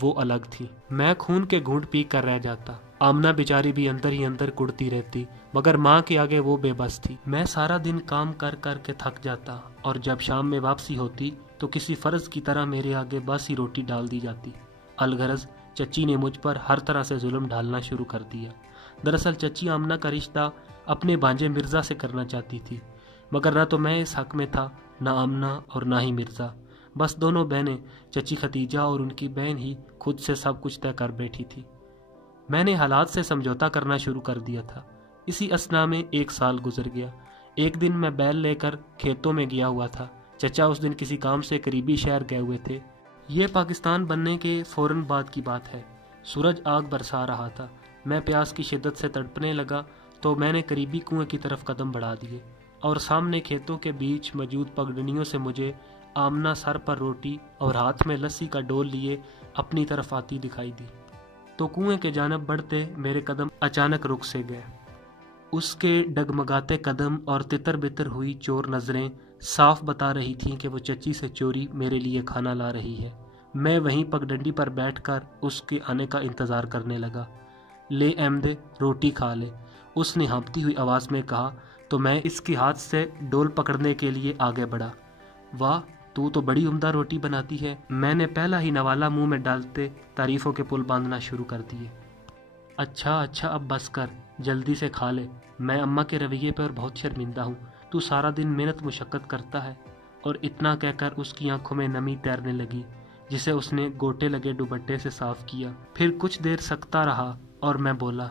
وہ الگ تھی۔ میں خون کے گھونٹ پی کر رہ جاتا، آمنہ بیچاری بھی اندر ہی اندر کڑتی رہتی، مگر ماں کے آگے وہ بے بس تھی۔ میں سارا دن کام کر کر کے تھک جاتا، اور جب شام میں واپسی ہوتی تو کسی فرض کی طرح میرے آگے باسی روٹی ڈال دی جاتی۔ الغرض چچی نے مجھ پر ہر طرح سے ظلم ڈالنا شروع کر دیا۔ دراصل چچی آمنہ کا رشتہ اپنے بھانجے مرزا سے کرنا چاہتی تھی، مگر نہ تو میں اس حق میں تھا، نہ آمنہ اور نہ ہی مرزا، بس دونوں بہنیں چچی ختیجہ اور ان کی بہن ہی خود سے سب کچھ طے کر بیٹھی تھی۔ میں نے حالات سے سمجھوتا کرنا شروع کر دیا تھا۔ اسی اثنا میں 1 سال گزر گیا۔ ایک دن میں بیل لے کر کھیتوں میں گیا ہوا تھا۔ چچا اس دن کسی کام سے قریبی شہر گئے ہوئے تھے۔ یہ پاکستان بننے کے فوراً بعد کی بات ہے۔ سورج آگ برسا رہا تھا۔ میں پیاس کی شدت سے تڑپنے لگا تو میں نے قریبی کنویں کی طرف قدم بڑھا دیے، اور سامنے کھیتوں کے بیچ موجود پگڈنڈیوں سے مجھے آمنہ سر پر روٹی اور ہاتھ میں لسی کا ڈول لیے اپنی طرف آتی دکھائی دی۔ تو کنویں کے جانب بڑھتے میرے قدم اچانک رک سے گئے۔ اس کے ڈگمگاتے قدم اور تتر بتر ہوئی چور نظریں صاف بتا رہی تھیں کہ وہ چچی سے چوری میرے لیے کھانا لا رہی ہے۔ میں وہیں پگڈنڈی پر بیٹھ کر اس کے آنے کا انتظار کرنے لگا۔ لے احمدے، روٹی کھا لے، اس نے ہانپتی ہوئی آواز میں کہا تو میں اس کے ہاتھ سے ڈول پکڑنے کے لیے آگے بڑھا۔ واہ، تو بڑی عمدہ روٹی بناتی ہے۔ میں نے پہلا ہی نوالا منہ میں ڈالتے تعریفوں کے پل باندھنا شروع کر دیے۔ اچھا اب بس کر، جلدی سے کھا لے، میں اماں کے رویے پر بہت شرمندہ ہوں، تو سارا دن محنت مشقت کرتا ہے۔ اور اتنا کہہ کر اس کی آنکھوں میں نمی تیرنے لگی، جسے اس نے گوٹے لگے دوپٹے سے صاف کیا۔ پھر کچھ دیر سکتا رہا اور میں بولا،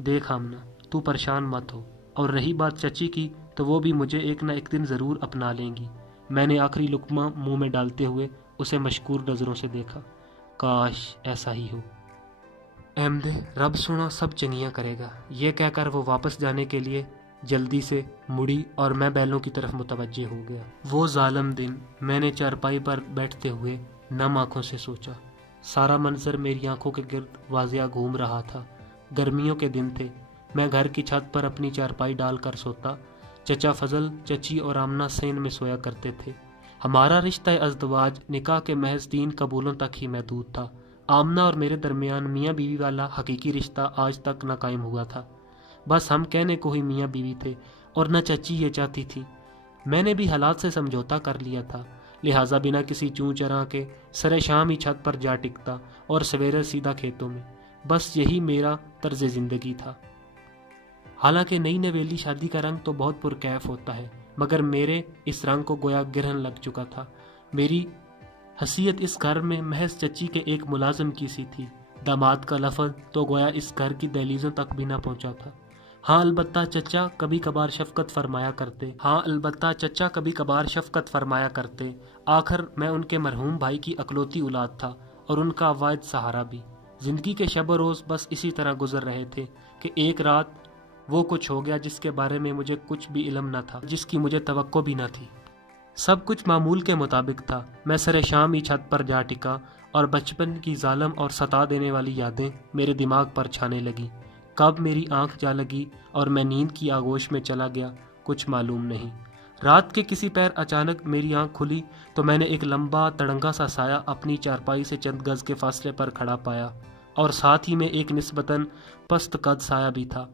دیکھ آمنہ، تو پریشان مت ہو، اور رہی بات چچی کی تو وہ بھی مجھے ایک نہ ایک دن ضرور اپنا لیں گی۔ میں نے آخری لقمہ منہ میں ڈالتے ہوئے اسے مشکور نظروں سے دیکھا۔ کاش ایسا ہی ہو۔ احمدے، رب سونا سب چنگیاں کرے گا، یہ کہہ کر وہ واپس جانے کے لیے جلدی سے مڑی اور میں بیلوں کی طرف متوجہ ہو گیا۔ وہ ظالم دن، میں نے چارپائی پر بیٹھتے ہوئے نم آنکھوں سے سوچا۔ سارا منظر میری آنکھوں کے گرد واضح گھوم رہا تھا۔ گرمیوں کے دن تھے۔ میں گھر کی چھت پر اپنی چارپائی ڈال کر سوتا۔ چچا فضل، چچی اور آمنہ سین میں سویا کرتے تھے۔ ہمارا رشتہ ازدواج نکاح کے محض 3 قبولوں تک ہی محدود تھا۔ آمنہ اور میرے درمیان میاں بیوی والا حقیقی رشتہ آج تک نہ قائم ہوا تھا۔ بس ہم کہنے کو ہی میاں بیوی تھے، اور نہ چچی یہ چاہتی تھی۔ میں نے بھی حالات سے سمجھوتا کر لیا تھا، لہٰذا بنا کسی چوں چراں کے سرے شام ہی چھت پر جا ٹکتا اور سویرے سیدھا کھیتوں میں۔ بس یہی میرا طرز زندگی تھا۔ حالانکہ نئی نویلی شادی کا رنگ تو بہت پرکیف ہوتا ہے، مگر میرے اس رنگ کو گویا گرہن لگ چکا تھا۔ میری حیثیت اس گھر میں محض چچی کے ایک ملازم کی سی تھی۔ داماد کا لفظ تو گویا اس گھر کی دہلیزوں تک بھی نہ پہنچا تھا۔ ہاں البتہ چچا کبھی کبھار شفقت فرمایا کرتے۔ آخر میں ان کے مرحوم بھائی کی اکلوتی اولاد تھا، اور ان کا واحد سہارا بھی۔ زندگی کے شب و روز بس اسی طرح گزر رہے تھے کہ ایک رات وہ کچھ ہو گیا جس کے بارے میں مجھے کچھ بھی علم نہ تھا، جس کی مجھے توقع بھی نہ تھی۔ سب کچھ معمول کے مطابق تھا۔ میں سر شام ہی چھت پر جا ٹکا، اور بچپن کی ظالم اور ستا دینے والی یادیں میرے دماغ پر چھانے لگیں۔ کب میری آنکھ جا لگی اور میں نیند کی آغوش میں چلا گیا، کچھ معلوم نہیں۔ رات کے کسی پہر اچانک میری آنکھ کھلی تو میں نے ایک لمبا تڑنگا سا سایہ اپنی چارپائی سے چند گز کے فاصلے پر کھڑا پایا، اور ساتھ ہی میں ایک نسبتاً پست قد سایہ بھی تھا۔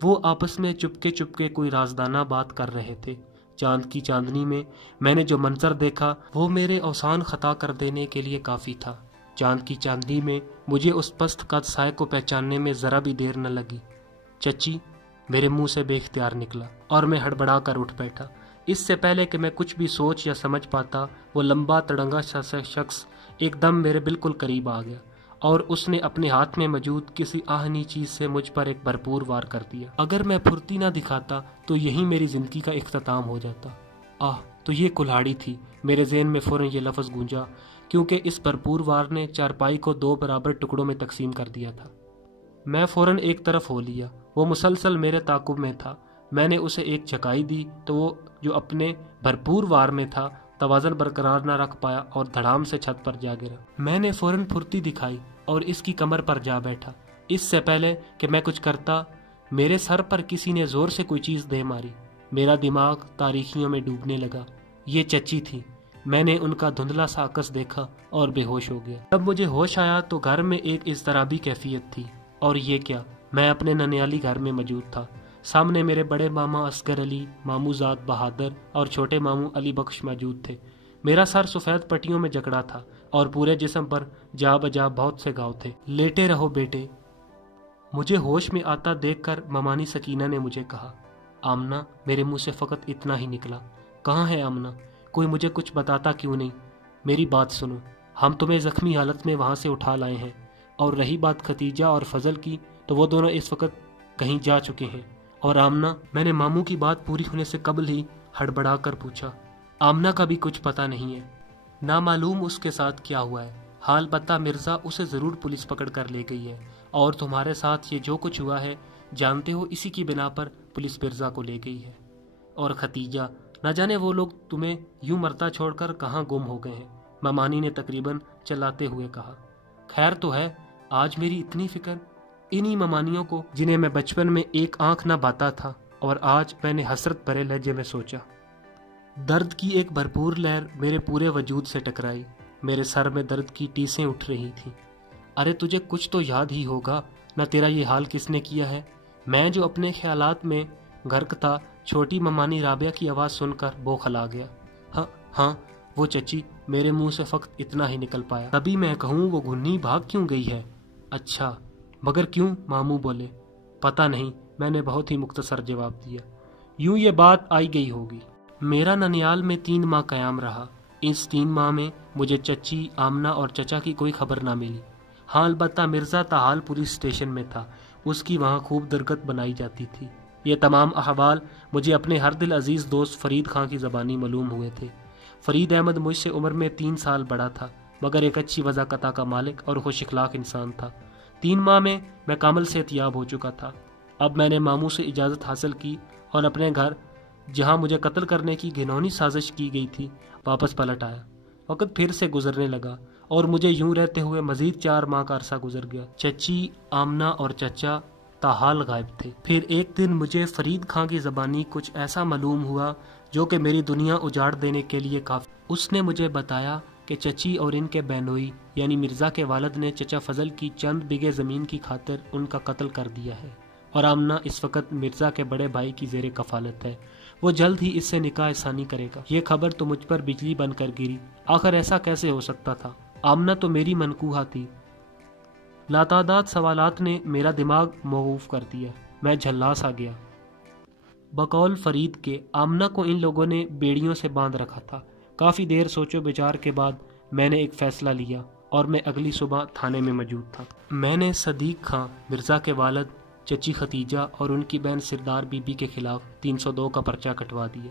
وہ آپس میں چپکے کوئی رازدانہ بات کر رہے تھے۔ چاند کی چاندنی میں نے جو منظر دیکھا وہ میرے اوسان خطا کر دینے کے لیے کافی تھا۔ چاند کی چاندنی میں مجھے اس پست قد سائے کو پہچاننے میں ذرا بھی دیر نہ لگی۔ چچی، میرے منہ سے بے اختیار نکلا، اور میں ہڑبڑا کر اٹھ بیٹھا۔ اس سے پہلے کہ میں کچھ بھی سوچ یا سمجھ پاتا، وہ لمبا تڑنگا سا شخص ایک دم میرے بالکل قریب آ گیا، اور اس نے اپنے ہاتھ میں موجود کسی آہنی چیز سے مجھ پر ایک بھرپور وار کر دیا۔ اگر میں پھرتی نہ دکھاتا تو یہی میری زندگی کا اختتام ہو جاتا۔ تو یہ کلہاڑی تھی۔ میرے ذہن میں فوراً یہ لفظ گونجا، کیونکہ اس بھرپور وار نے چارپائی کو 2 برابر ٹکڑوں میں تقسیم کر دیا تھا۔ میں فوراً ایک طرف ہو لیا۔ وہ مسلسل میرے تعاقب میں تھا۔ میں نے اسے ایک جھکائی دی تو وہ جو اپنے بھرپور وار میں تھا توازن برقرار نہ رکھ پایا اور دھڑام سے چھت پر جا گرا۔ میں نے فوراً پھرتی دکھائی اور اس کی کمر پر جا بیٹھا۔ اس سے پہلے کہ میں کچھ کرتا، میرے سر پر کسی نے زور سے کوئی چیز دے ماری۔ میرا دماغ تاریکیوں میں ڈوبنے لگا۔ یہ چچی تھی۔ میں نے ان کا دھندلا سا عکس دیکھا اور بے ہوش ہو گیا۔ جب مجھے ہوش آیا تو گھر میں ایک اضطرابی کیفیت تھی، اور یہ کیا، میں اپنے ننیالی گھر میں موجود تھا۔ سامنے میرے بڑے ماما اصغر علی، ماموں زاد بہادر اور چھوٹے ماموں علی بخش موجود تھے۔ میرا سر سفید پٹیوں میں جکڑا تھا اور پورے جسم پر جا بجا بہت سے گھاؤ تھے۔ لیٹے رہو بیٹے۔ مجھے ہوش میں آتا دیکھ کر ممانی سکینہ نے مجھے کہا۔ آمنہ، میرے منہ سے فقط اتنا ہی نکلا۔ کہاں ہے آمنہ؟ کوئی مجھے کچھ بتاتا کیوں نہیں؟ میری بات سنو، ہم تمہیں زخمی حالت میں وہاں سے اٹھا لائے ہیں، اور رہی بات ختیجہ اور فضل کی تو وہ دونوں اس وقت کہیں جا چکے ہیں۔ اور آمنہ؟ میں نے ماموں کی بات پوری ہونے سے قبل ہی ہڑبڑا کر پوچھا۔ آمنہ کا بھی کچھ پتہ نہیں ہے، نامعلوم اس کے ساتھ کیا ہوا ہے، حال بتہ مرزا اسے ضرور پولیس پکڑ کر لے گئی ہے، اور تمہارے ساتھ یہ جو کچھ ہوا ہے جانتے ہو اسی کی بنا پر پولیس مرزا کو لے گئی ہے۔ اور ختیجہ، نہ جانے وہ لوگ تمہیں یوں مرتا چھوڑ کر کہاں گم ہو گئے ہیں، ممانی نے تقریباً چلاتے ہوئے کہا۔ خیر تو ہے، آج میری اتنی فکر انہی ممانیوں کو جنہیں میں بچپن میں ایک آنکھ نہ باتا تھا، اور آج میں نے حسرت بھرے لہجے میں سوچا۔ درد کی ایک بھرپور لہر میرے پورے وجود سے ٹکرائی، میرے سر میں درد کی ٹیسیں اٹھ رہی تھیں۔ ارے تجھے کچھ تو یاد ہی ہوگا نہ، تیرا یہ حال کس نے کیا ہے؟ میں جو اپنے خیالات میں غرق تھا، چھوٹی ممانی رابعہ کی آواز سن کر بوکھل آ گیا۔ ہاں وہ چچی، میرے منہ سے فقط اتنا ہی نکل پایا۔ تبھی میں کہوں وہ گھنی بھاگ کیوں گئی ہے؟ اچھا، مگر کیوں؟ ماموں بولے۔ پتہ نہیں، میں نے بہت ہی مختصر جواب دیا۔ یوں یہ بات آئی گئی ہوگی۔ میرا ننیال میں 3 ماہ قیام رہا۔ اس 3 ماہ میں مجھے چچی، آمنہ اور چچا کی کوئی خبر نہ ملی۔ ہاں البتہ مرزا تاحال پولیس اسٹیشن میں تھا، اس کی وہاں خوب درگت بنائی جاتی تھی۔ یہ تمام احوال مجھے اپنے ہر دل عزیز دوست فرید خان کی زبانی معلوم ہوئے تھے۔ فرید احمد مجھ سے عمر میں 3 سال بڑا تھا، مگر ایک اچھی وضاقتہ کا مالک اور خوش اخلاق انسان تھا۔ 3 ماہ میں کامل صحت یاب ہو چکا تھا۔ اب میں نے ماموں سے اجازت حاصل کی اور اپنے گھر، جہاں مجھے قتل کرنے کی گھنونی سازش کی گئی تھی، واپس پلٹ آیا۔ وقت پھر سے گزرنے لگا اور مجھے یوں رہتے ہوئے مزید 4 ماہ کا عرصہ گزر گیا۔ چچی، آمنہ اور چچا تاحال غائب تھے۔ پھر ایک دن مجھے فرید خان کی زبانی کچھ ایسا معلوم ہوا جو کہ میری دنیا اجاڑ دینے کے لیے کافی۔ اس نے مجھے بتایا کہ چچی اور ان کے بہنوئی یعنی مرزا کے والد نے چچا فضل کی چند بگے زمین کی خاطر ان کا قتل کر دیا ہے، اور آمنہ اس وقت مرزا کے بڑے بھائی کی زیر کفالت ہے۔ وہ جلد ہی اس سے نکاح ثانی کرے گا۔ یہ خبر تو مجھ پر بجلی بن کر گری۔ آخر ایسا کیسے ہو سکتا تھا؟ آمنہ تو میری منکوحہ تھی۔ لاتعداد سوالات نے میرا دماغ موقوف کر دیا۔ میں جھلا سا گیا۔ بقول فرید کے، آمنہ کو ان لوگوں نے بیڑیوں سے باندھ رکھا تھا۔ کافی دیر سوچ و بچار کے بعد میں نے ایک فیصلہ لیا اور میں اگلی صبح تھانے میں موجود تھا۔ میں نے صدیق خان، مرزا کے والد، چچی ختیجہ اور ان کی بہن سردار بی بی کے خلاف 302 کا پرچہ کٹوا دیا۔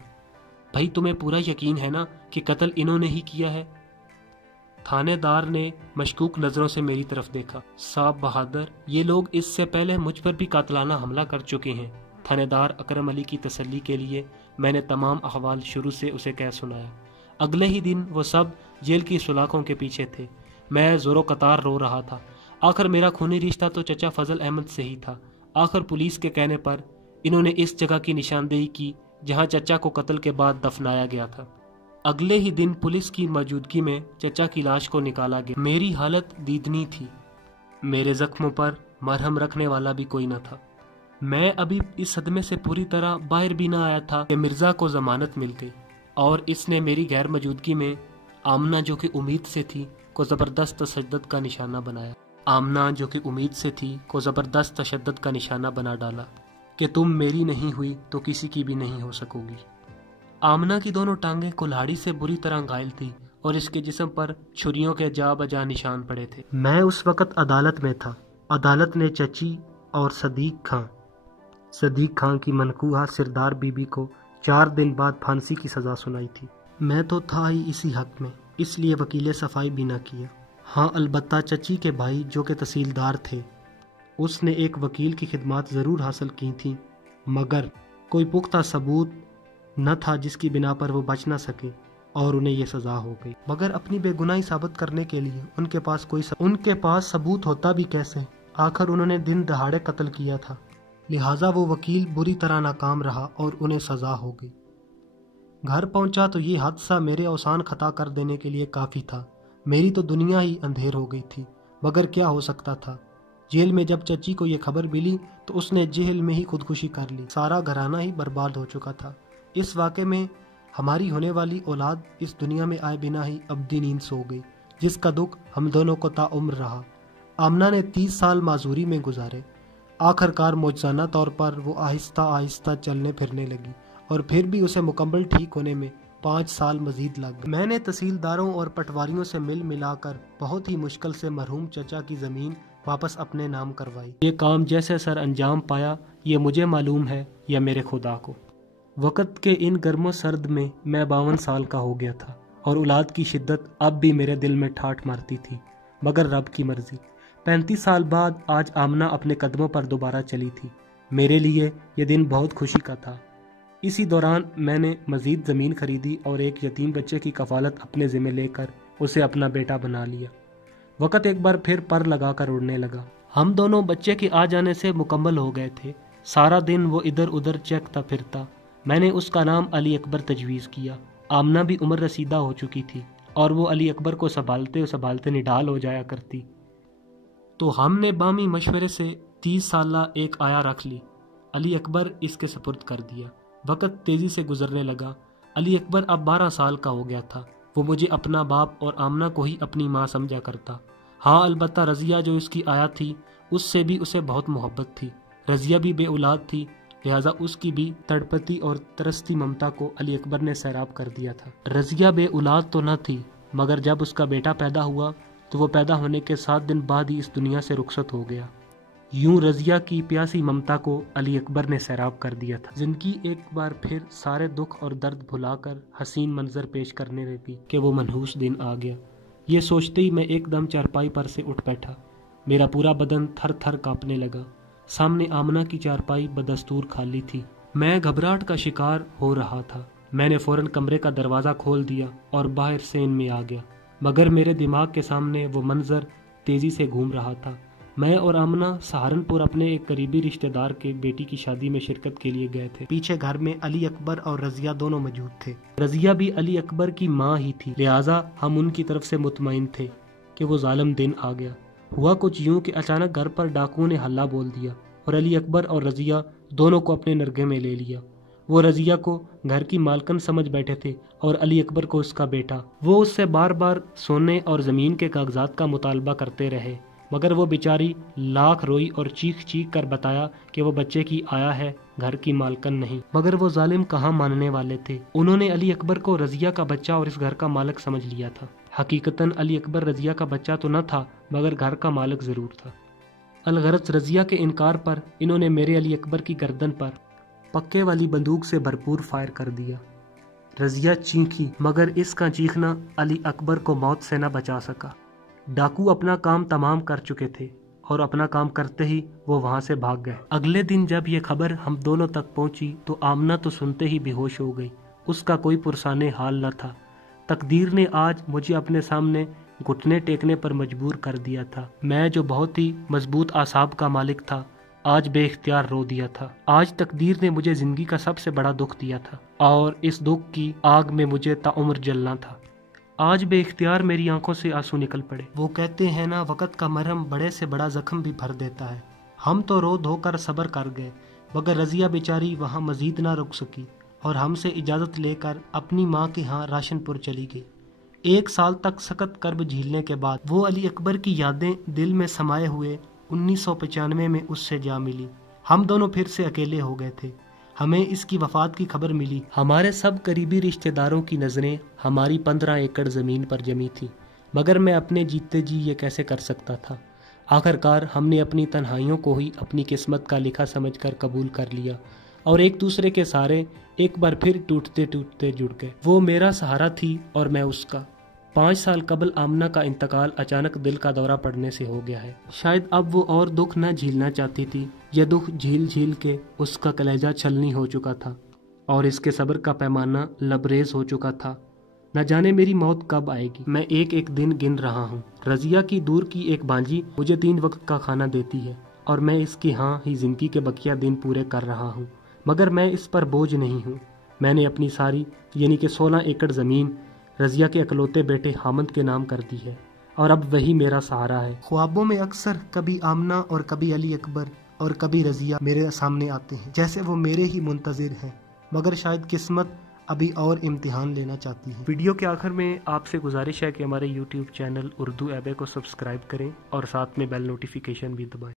بھائی تمہیں پورا یقین ہے نا کہ قتل انہوں نے ہی کیا ہے؟ تھانے دار نے مشکوک نظروں سے میری طرف دیکھا۔ صاحب بہادر، یہ لوگ اس سے پہلے مجھ پر بھی قاتلانہ حملہ کر چکے ہیں۔ تھانے دار اکرم علی کی تسلی کے لیے میں نے تمام احوال شروع سے اسے کہہ سنایا۔ اگلے ہی دن وہ سب جیل کی سلاخوں کے پیچھے تھے۔ میں زور و قطار رو رہا تھا۔ آخر میرا خونی رشتہ تو چچا فضل احمد سے ہی تھا۔ آخر پولیس کے کہنے پر انہوں نے اس جگہ کی نشاندہی کی جہاں چچا کو قتل کے بعد دفنایا گیا تھا۔ اگلے ہی دن پولیس کی موجودگی میں چچا کی لاش کو نکالا گیا۔ میری حالت دیدنی تھی۔ میرے زخموں پر مرہم رکھنے والا بھی کوئی نہ تھا۔ میں ابھی اس صدمے سے پوری طرح باہر بھی نہ آیا تھا کہ مرزا کو ضمانت مل گئی، اور اس نے میری غیر موجودگی میں آمنہ جو کہ امید سے تھی کو زبردست تشدد کا نشانہ بنایا۔ آمنہ جو کہ امید سے تھی کو زبردست تشدد کا نشانہ بنا ڈالا کہ تم میری نہیں ہوئی تو کسی کی بھی نہیں ہو سکو گی۔ آمنہ کی دونوں ٹانگیں کلہاڑی سے بری طرح گھائل تھی اور اس کے جسم پر چھریوں کے جا بجا نشان پڑے تھے۔ میں اس وقت عدالت میں تھا۔ عدالت نے چچی اور صدیق خان کی منکوحہ سردار بی بی کو 4 دن بعد پھانسی کی سزا سنائی تھی۔ میں تو تھا ہی اسی حق میں، اس لیے وکیل صفائی بھی نہ کیا۔ ہاں البتہ چچی کے بھائی جو کہ تحصیلدار تھے، اس نے ایک وکیل کی خدمات ضرور حاصل کی تھیں، مگر کوئی پختہ ثبوت نہ تھا جس کی بنا پر وہ بچ نہ سکے اور انہیں یہ سزا ہو گئی۔ مگر اپنی بے گناہی ثابت کرنے کے لیے ان کے پاس ثبوت ہوتا بھی کیسے؟ آخر انہوں نے دن دہاڑے قتل کیا تھا، لہٰذا وہ وکیل بری طرح ناکام رہا اور انہیں سزا ہو گئی۔ گھر پہنچا تو یہ حادثہ میرے اوسان خطا کر دینے کے لیے کافی تھا۔ میری تو دنیا ہی اندھیر ہو گئی تھی، مگر کیا ہو سکتا تھا۔ جیل میں جب چچی کو یہ خبر ملی تو اس نے جیل میں ہی خودکشی کر لی۔ سارا گھرانہ ہی برباد ہو چکا تھا۔ اس واقعے میں ہماری ہونے والی اولاد اس دنیا میں آئے بنا ہی ابدی نیند سو گئی، جس کا دکھ ہم دونوں کو تا عمر رہا۔ آمنہ نے 30 سال معذوری میں گزارے۔ آخر کار معجزانہ طور پر وہ آہستہ آہستہ چلنے پھرنے لگی، اور پھر بھی اسے مکمل ٹھیک ہونے میں 5 سال مزید لگ گئے۔ میں نے تحصیلداروں اور پٹواریوں سے ملا کر بہت ہی مشکل سے مرحوم چچا کی زمین واپس اپنے نام کروائی۔ یہ کام جیسے سر انجام پایا، یہ مجھے معلوم ہے یا میرے خدا کو۔ وقت کے ان گرم و سرد میں 52 سال کا ہو گیا تھا، اور اولاد کی شدت اب بھی میرے دل میں ٹھاٹھ مارتی تھی، مگر رب کی مرضی۔ 35 سال بعد آج آمنہ اپنے قدموں پر دوبارہ چلی تھی۔ میرے لیے یہ دن بہت خوشی کا تھا۔ اسی دوران میں نے مزید زمین خریدی اور ایک یتیم بچے کی کفالت اپنے ذمہ لے کر اسے اپنا بیٹا بنا لیا۔ وقت ایک بار پھر پر لگا کر اڑنے لگا۔ ہم دونوں بچے کے آ جانے سے مکمل ہو گئے تھے۔ سارا دن وہ ادھر ادھر چہکتا پھرتا۔ میں نے اس کا نام علی اکبر تجویز کیا۔ آمنہ بھی عمر رسیدہ ہو چکی تھی، اور وہ علی اکبر کو سنبھالتے نڈال ہو جایا کرتی۔ تو ہم نے بامی مشورے سے 30 سالہ ایک آیا رکھ لی۔ علی اکبر اس کے سپرد کر دیا۔ وقت تیزی سے گزرنے لگا۔ علی اکبر اب 12 سال کا ہو گیا تھا۔ وہ مجھے اپنا باپ اور آمنہ کو ہی اپنی ماں سمجھا کرتا۔ ہاں، البتہ رضیہ جو اس کی آیا تھی، اس سے بھی اسے بہت محبت تھی۔ رضیہ بھی بے اولاد تھی، لہٰذا اس کی بھی تڑپتی اور ترستی ممتا کو علی اکبر نے سیراب کر دیا تھا۔ رضیہ بے اولاد تو نہ تھی، مگر جب اس کا بیٹا پیدا ہوا تو وہ پیدا ہونے کے 7 دن بعد ہی اس دنیا سے رخصت ہو گیا۔ یوں رضیہ کی پیاسی ممتا کو علی اکبر نے سیراب کر دیا تھا۔ زندگی ایک بار پھر سارے دکھ اور درد بھلا کر حسین منظر پیش کرنے لگی کہ وہ منحوس دن آ گیا۔ یہ سوچتے ہی میں ایک دم چارپائی پر سے اٹھ بیٹھا۔ میرا پورا بدن تھر تھر کانپنے لگا۔ سامنے آمنہ کی چارپائی بدستور خالی تھی۔ میں گھبراہٹ کا شکار ہو رہا تھا۔ میں نے فوراً کمرے کا دروازہ کھول دیا اور باہر سین میں آ گیا، مگر میرے دماغ کے سامنے وہ منظر تیزی سے گھوم رہا تھا۔ میں اور آمنہ سہارنپور اپنے ایک قریبی رشتہ دار کے بیٹی کی شادی میں شرکت کے لیے گئے تھے۔ پیچھے گھر میں علی اکبر اور رضیہ دونوں موجود تھے۔ رضیہ بھی علی اکبر کی ماں ہی تھی، لہٰذا ہم ان کی طرف سے مطمئن تھے کہ وہ ظالم دن آ گیا۔ ہوا کچھ یوں کہ اچانک گھر پر ڈاکوؤں نے ہلہ بول دیا اور علی اکبر اور رضیہ دونوں کو اپنے نرغے میں لے لیا۔ وہ رضیہ کو گھر کی مالکن سمجھ بیٹھے تھے اور علی اکبر کو اس کا بیٹا۔ وہ اس سے بار بار سونے اور زمین کے کاغذات کا مطالبہ کرتے رہے، مگر وہ بیچاری لاکھ روئی اور چیخ چیخ کر بتایا کہ وہ بچے کی آیا ہے، گھر کی مالکن نہیں۔ مگر وہ ظالم کہاں ماننے والے تھے۔ انہوں نے علی اکبر کو رضیہ کا بچہ اور اس گھر کا مالک سمجھ لیا تھا۔ حقیقتاً علی اکبر رضیہ کا بچہ تو نہ تھا، مگر گھر کا مالک ضرور تھا۔ الغرض رضیہ کے انکار پر انہوں نے میرے علی اکبر کی گردن پر پکے والی بندوق سے بھرپور فائر کر دیا۔ رضیہ چیخی، مگر اس کا چیخنا علی اکبر کو موت سے نہ بچا سکا۔ ڈاکو اپنا کام تمام کر چکے تھے، اور اپنا کام کرتے ہی وہ وہاں سے بھاگ گئے۔ اگلے دن جب یہ خبر ہم دونوں تک پہنچی تو آمنہ تو سنتے ہی بے ہوش ہو گئی۔ اس کا کوئی پرسانے حال نہ تھا۔ تقدیر نے آج مجھے اپنے سامنے گھٹنے ٹیکنے پر مجبور کر دیا تھا۔ میں جو بہت ہی مضبوط اعصاب کا مالک تھا، آج بے اختیار رو دیا تھا۔ آج تقدیر نے مجھے زندگی کا سب سے بڑا دکھ دیا تھا، اور اس دکھ کی آگ میں مجھے تا عمر جلنا تھا۔ آج بے اختیار میری آنکھوں سے آنسو نکل پڑے۔ وہ کہتے ہیں نا، وقت کا مرہم بڑے سے بڑا زخم بھی بھر دیتا ہے۔ ہم تو رو دھو کر صبر کر گئے، مگر رضیہ بیچاری وہاں مزید نہ رک سکی اور ہم سے اجازت لے کر اپنی ماں کے ہاں راشن پور چلی گئی۔ 1 سال تک سخت کرب جھیلنے کے بعد وہ علی اکبر کی یادیں دل میں سمائے ہوئے 1995 میں اس سے جا ملی۔ ہم دونوں پھر سے اکیلے ہو گئے تھے۔ ہمیں اس کی وفات کی خبر ملی۔ ہمارے سب قریبی رشتہ داروں کی نظریں ہماری 15 ایکڑ زمین پر جمی تھی، مگر میں اپنے جیتے جی یہ کیسے کر سکتا تھا؟ آخر کار ہم نے اپنی تنہائیوں کو ہی اپنی قسمت کا لکھا سمجھ کر قبول کر لیا، اور ایک دوسرے کے سہارے ایک بار پھر ٹوٹتے ٹوٹتے جڑ گئے۔ وہ میرا سہارا تھی اور میں اس کا۔ 5 سال قبل آمنہ کا انتقال اچانک دل کا دورہ پڑنے سے ہو گیا ہے۔ شاید اب وہ اور دکھ نہ جھیلنا چاہتی تھی۔ یہ دکھ جھیل جھیل کے اس کا کلیجہ چھلنی ہو چکا تھا، اور اس کے صبر کا پیمانہ لبریز ہو چکا تھا۔ نہ جانے میری موت کب آئے گی۔ میں ایک ایک دن گن رہا ہوں۔ رضیہ کی دور کی ایک بانجی مجھے 3 وقت کا کھانا دیتی ہے، اور میں اس کی ہاں ہی زندگی کے بقیہ دن پورے کر رہا ہوں، مگر میں اس پر بوجھ نہیں ہوں۔ میں نے اپنی ساری یعنی کہ 16 ایکڑ زمین رضیہ کے اکلوتے بیٹے حامد کے نام کر دی ہے، اور اب وہی میرا سہارا ہے۔ خوابوں میں اکثر کبھی آمنہ اور کبھی علی اکبر اور کبھی رضیہ میرے سامنے آتے ہیں، جیسے وہ میرے ہی منتظر ہیں، مگر شاید قسمت ابھی اور امتحان لینا چاہتی ہے۔ ویڈیو کے آخر میں آپ سے گزارش ہے کہ ہمارے یوٹیوب چینل اردو ایبے کو سبسکرائب کریں اور ساتھ میں بیل نوٹیفیکیشن بھی دبائیں۔